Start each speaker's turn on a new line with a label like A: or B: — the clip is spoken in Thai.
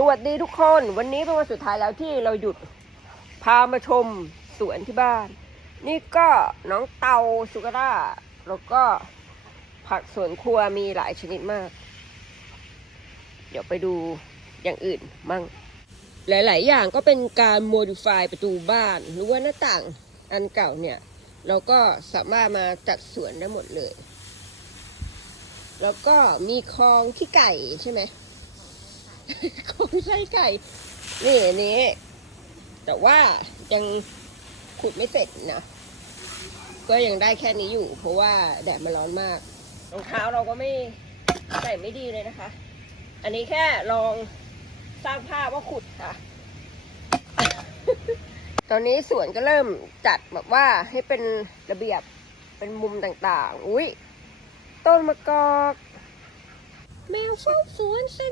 A: สวัสดีทุกคนวันนี้เป็นวันสุดท้ายแล้วที่เราหยุดพามาชมสวนที่บ้าน นี่ก็น้องเตาสุการ่าแล้วก็ผักสวนครัวมีหลายชนิดมาก เดี๋ยวไปดูอย่างอื่นมั่ง หลาย ๆ อย่างก็เป็นการโมดิฟายประตูบ้าน หรือว่าหน้าต่างอันเก่าเนี่ย เราก็สามารถมาจัดสวนได้หมดเลย แล้วก็มีคลองขี้ไก่ใช่ไหม ค ลองไส้ไก่นี่อันนี้ แต่ว่ายังขุดไม่เสร็จนะก็ยังได้แค่นี้อยู่ เพราะว่าแดดมันร้อนมากรองเท้าเราก็ไม่ใส่ไม่ดีเลยนะคะ อันนี้แค่ลองสร้างภาพว่าขุดค่ะ ตอนนี้สวนก็เริ่มจัดแบบว่าให้เป็นระเบียบเป็นมุมต่างๆ อุ้ยต้นมะกอก แมวเฝ้าสวนสิ